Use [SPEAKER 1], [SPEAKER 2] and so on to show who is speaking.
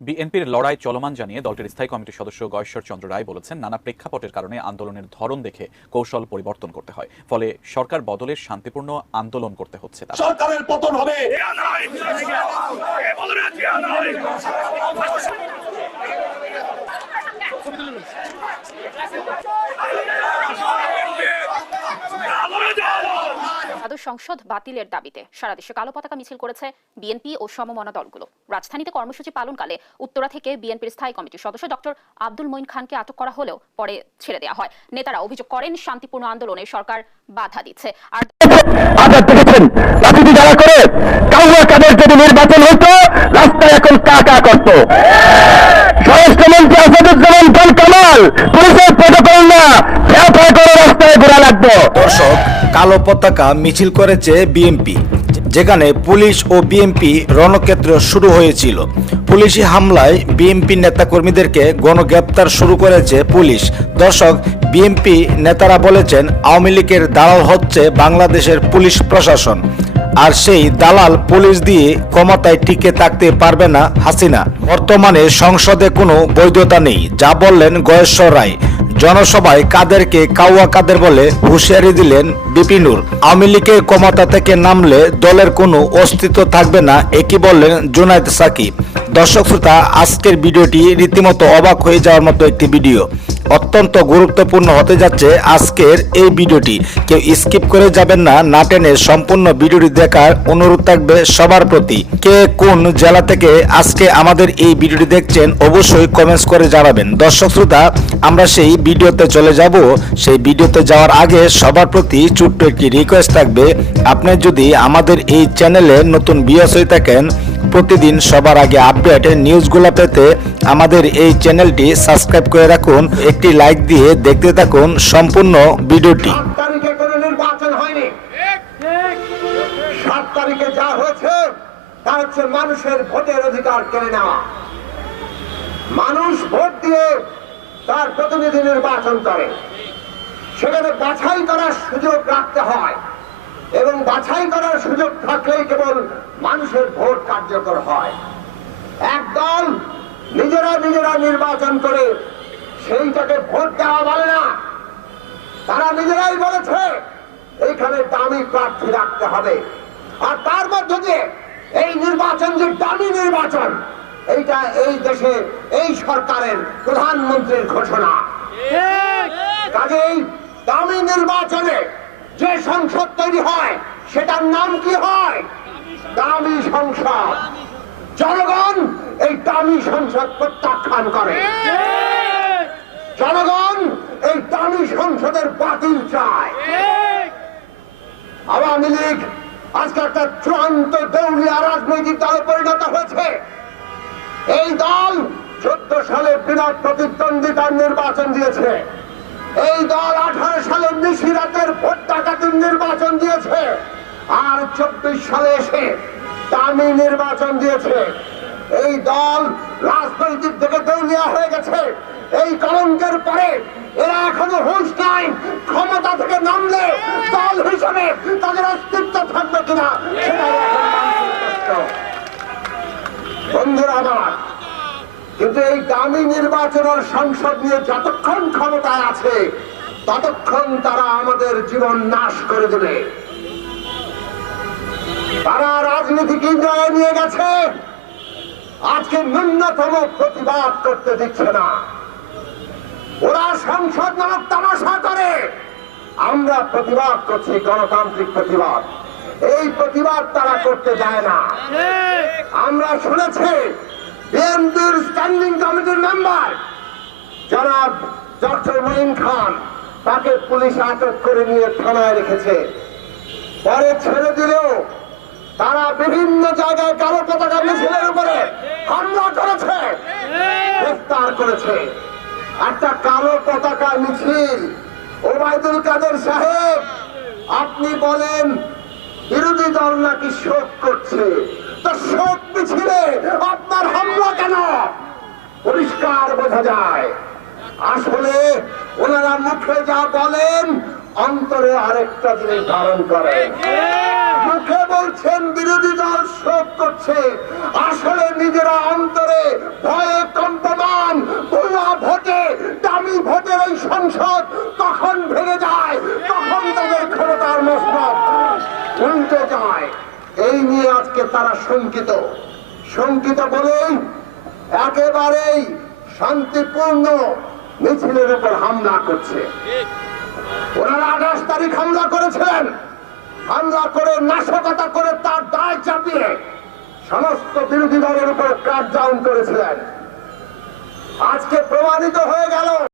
[SPEAKER 1] বিএনপির লড়াই চলমান জানিয়ে দলটির স্থায়ী কমিটির সদস্য গয়েশ্বর চন্দ্র রায় বলেছেন নানা প্রেক্ষাপটের কারণে আন্দোলনের ধরন দেখে কৌশল পরিবর্তন করতে হয়। ফলে সরকার বদলের শান্তিপূর্ণ আন্দোলন করতে হচ্ছে
[SPEAKER 2] সরকারের পতন হবে।
[SPEAKER 3] সংসদ বাতিলের দাবিতে। সারা দেশে কালো পতাকা মিছিল করেছে বিএনপি ও সমমনা দলগুলো রাজধানীতে কর্মসূচি পালনকালে উত্তরা থেকে বিএনপির স্থায়ী কমিটির সদস্য ডক্টর আব্দুল মঈন খানকে আটক করা হলেও পরে ছেড়ে দেওয়া হয়। নেতারা অভিযোগ করেন, শান্তিপূর্ণ আন্দোলনে সরকার বাধা দিচ্ছে। আর
[SPEAKER 4] দেখেছেন? রাজনীতি যারা করে, কাউরা কাদের যদি নির্বাচন হতো রাস্তায় এখন কা কা করতো স্বরাষ্ট্রমন্ত্রী আসাদুজ্জামান খান কামাল পুলিশের প্রটোকল না ফ্যা ফ্যা করে রাস্তায় ঘোরা লাগতো
[SPEAKER 5] দর্শক কালো পতাকা মিছিল করেছে বিএনপি, যেখানে পুলিশ ও বিএনপি রণক্ষেত্র শুরু হয়েছিল। পুলিশি হামলায় বিএনপি নেতাকর্মীদেরকে গণগ্রেপ্তার শুরু করেছে পুলিশ। দর্শক, বিএনপি নেতারা বলেছেন, আওয়ামী লীগের দালাল হচ্ছে বাংলাদেশের পুলিশ প্রশাসন। আর সেই দালাল পুলিশ দিয়ে ক্ষমতায় টিকে থাকতে পারবে না হাসিনা। বর্তমানে সংসদে কোনো বৈধতা নেই, যা বললেন গয়েশ্বর রায়। জনসভায় কাদেরকে কাউয়া কাদের বলে হুঁশিয়ারি দিলেন বিপিনুর আওয়ামী লীগের ক্ষমতা থেকে নামলে দলের কোনো অস্তিত্ব থাকবে না, একই বললেন জুনায়দ সাকিব দর্শক শ্রোতা, আজকের ভিডিওটি রীতিমতো অবাক হয়ে যাওয়ার মতো একটি ভিডিও। অত্যন্ত গুরুত্বপূর্ণ হতে যাচ্ছে আজকের এই ভিডিওটি। কেউ স্কিপ করে যাবেন না না টেনে সম্পূর্ণ ভিডিওটি দেখার অনুরোধ থাকবে সবার প্রতি। কে কোন জেলা থেকে আজকে আমাদের এই ভিডিওটি দেখছেন অবশ্যই কমেন্টস করে জানাবেন। দর্শক শ্রোতা, আমরা সেই ভিডিওতে চলে যাব। সেই ভিডিওতে যাওয়ার আগে সবার প্রতি ছোট্ট একটি রিকোয়েস্ট থাকবে। আপনি যদি আমাদের এই চ্যানেলে নতুন বিয়াস হয়ে থাকেন প্রতিদিন সবার আগে আপডেট নিউজগুলো পেতে আমাদের এই চ্যানেলটি সাবস্ক্রাইব করে রাখুন। একটি লাইক দিয়ে দেখতে থাকুন সম্পূর্ণ ভিডিওটি।
[SPEAKER 2] তারিখে যা হয়েছে, তা হচ্ছে মানুষের ভোটের অধিকার কেড়ে নেওয়া। মানুষ ভোট দিয়ে তার প্রতিনিধি নির্বাচন করে। সেখানে বাছাই করার সুযোগ রাখতে হয়। এবং বাছাই করার সুযোগ থাকলেই কেবল মানুষের ভোট কার্যকর হয়। একদল নিজেরা নিজেরা নির্বাচন করে সেইটাকে ভোট দেওয়া বলে না। তারা নিজেরাই বলেছে, এইখানে দামি প্রার্থী রাখতে হবে। আর তার মধ্য দিয়ে এই নির্বাচন যে দামি নির্বাচন, এইটা এই দেশে, এই সরকারের প্রধানমন্ত্রীর ঘোষণা। কাজেই দামি নির্বাচনে যে সংসদ তৈরি হয়, সেটার নাম কি হয়? দামি সংসদ জনগণ এই দামি সংসদ প্রত্যাখ্যান করে। জনগণ এই দামি সংসদের বাতিল চায়। আওয়ামী লীগ আজকে একটা চূড়ান্ত দৌড়িয়া রাজনৈতিক দলে পরিণত হয়েছে। এই দল চোদ্দ সালে বিরাট প্রতিদ্বন্দ্বিতার নির্বাচন দিয়েছে। এই দল আঠারো সালে নিশিরাতের ভোট ডাকাতির নির্বাচন দিয়েছে। আর চব্বিশ সালে এসে দামি নির্বাচন দিয়েছে। এই দল রাজনৈতিক থেকে দৌড়িয়া হয়ে গেছে। এই কলঙ্কের পরে এরা এখনও হুঁশ নাই, ক্ষমতা থেকে নামলে দল হিসেবে তাদের অস্তিত্ব থাকবে কিনা। বন্ধুরা আমার, কিন্তু এই দামি নির্বাচনের সংসদ নিয়ে যতক্ষণ ক্ষমতায় আছে, ততক্ষণ তারা আমাদের জীবন নাশ করে দেবে। তারা রাজনীতি কেন্দ্রায় নিয়ে গেছে। আজকে ন্যূনতম প্রতিবাদ করতে দিচ্ছে না। ওরা সংসদ নামক তামাশা করে। আমরা প্রতিবাদ করছি, গণতান্ত্রিক প্রতিবাদ। এই প্রতিবাদ তারা করতে যায় না। আমরা শুনেছি, বিএনপির স্ট্যান্ডিং কমিটির মেম্বার, জনাব ডক্টর মঈন খান, তাকে পুলিশ আটক করে নিয়ে থানায় রেখেছে। পরে ছেড়ে দিলেও তারা বিভিন্ন জায়গায় কালো পতাকা মিছিলের উপরে হামলা করেছে, গ্রেফতার করেছে। একটা কালো পতাকা মিছিল, ওবায়দুল কাদের সাহেব, আপনি বলেন, বিরোধী দল নাকি শোক করছে? তো শোক মিছিলে আপনার হামলা কেন? পরিষ্কার বোঝা যায়। আসলে ওনারা মুখে যা বলেন, অন্তরে আরেকটা জিনিস ধারণ করেন মুখে বলছেন, বিরোধী দল শোক করছে। আসলে নিজেরা অন্তরে ভয়ে কম্পমান ভুয়া ভোটে, দামি ভোটের এই সংসদ কখন ভেঙে যায়? তখন তাদের ক্ষমতার মসনদ উল্টে যায়? এই নিয়ে আজকে তারা শঙ্কিত। শঙ্কিত বলেই একেবারেই শান্তিপূর্ণ মিছিলের উপর হামলা করছে। ওনারা আঠাশ তারিখ হামলা করেছিলেন। হামলা করে নাশকতা করে তার দায় চাপিয়ে সমস্ত বিরোধী দলের উপর ক্র্যাকডাউন করেছিলেন। আজকে প্রমাণিত হয়ে গেল